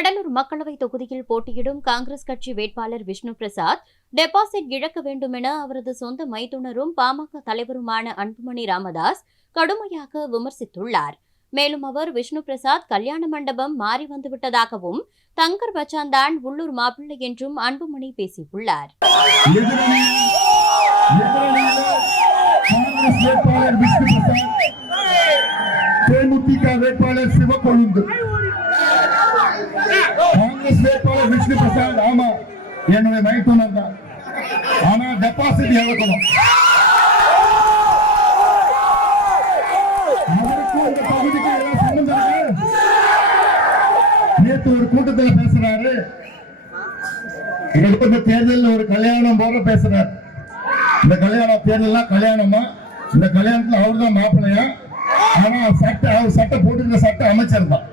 கடலூர் மக்களவை தொகுதியில் போட்டியிடும் காங்கிரஸ் கட்சி வேட்பாளர் விஷ்ணு பிரசாத் டெபாசிட் இழக்க வேண்டும் என அவரது சொந்த மைத்துனரும் பாமக தலைவருமான அன்புமணி ராமதாஸ் கடுமையாக விமர்சித்துள்ளார். மேலும் அவர் விஷ்ணு பிரசாத் கல்யாண மண்டபம் மாறி வந்துவிட்டதாகவும் தங்கர் பச்சான் உள்ளூர் மாப்பிள்ளை என்றும் அன்புமணி பேசியுள்ளார். தேமுதிக வேட்பாளர் சிவக்கொழுந்து. காங்கிரஸ் வேட்பாளர் விஷ்ணு பிரசாத் ஆமா என்னுடைய மைத்துனர் தான். ஆனா டெபாசிட் இழக்கணும் அவருக்கும் இந்த பகுதிக்கு சம்பந்தம் ஒரு கூட்டத்தில் பேசுறாரு. இன்னைக்கு இந்த தேர்தல்ல ஒரு கல்யாணம் போல பேசுறாரு. இந்த கல்யாணம் தேர்தல்னா கல்யாணமா? இந்த கல்யாணத்துல அவர் தான் மாப்பிள்ளையா? ஆனா சட்டை அவர் சட்டை போட்டுக்கிற சட்டை அமைச்சர் தான்.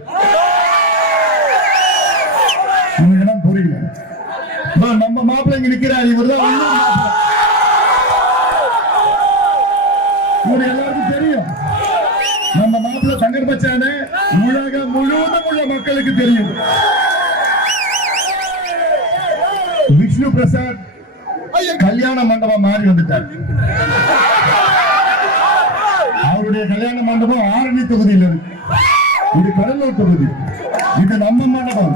நம்ம மாப்பிள்ளைங்க நிக்கிறார் இவர் தான் இவர் எல்லாருக்கும் தெரியும். நம்ம மாப்பிள்ளை சங்கர் பச்சானே உலகம் முழுவதும் உள்ள மக்களுக்கு தெரியும். விஷ்ணு பிரசாத் கல்யாண மண்டபம் மாறி வந்துட்டார். அவருடைய கல்யாண மண்டபம் ஆரணி தொகுதியில் இருக்கு. இது கடலூர் தொகுதி. இது நம்ம மண்டபம்.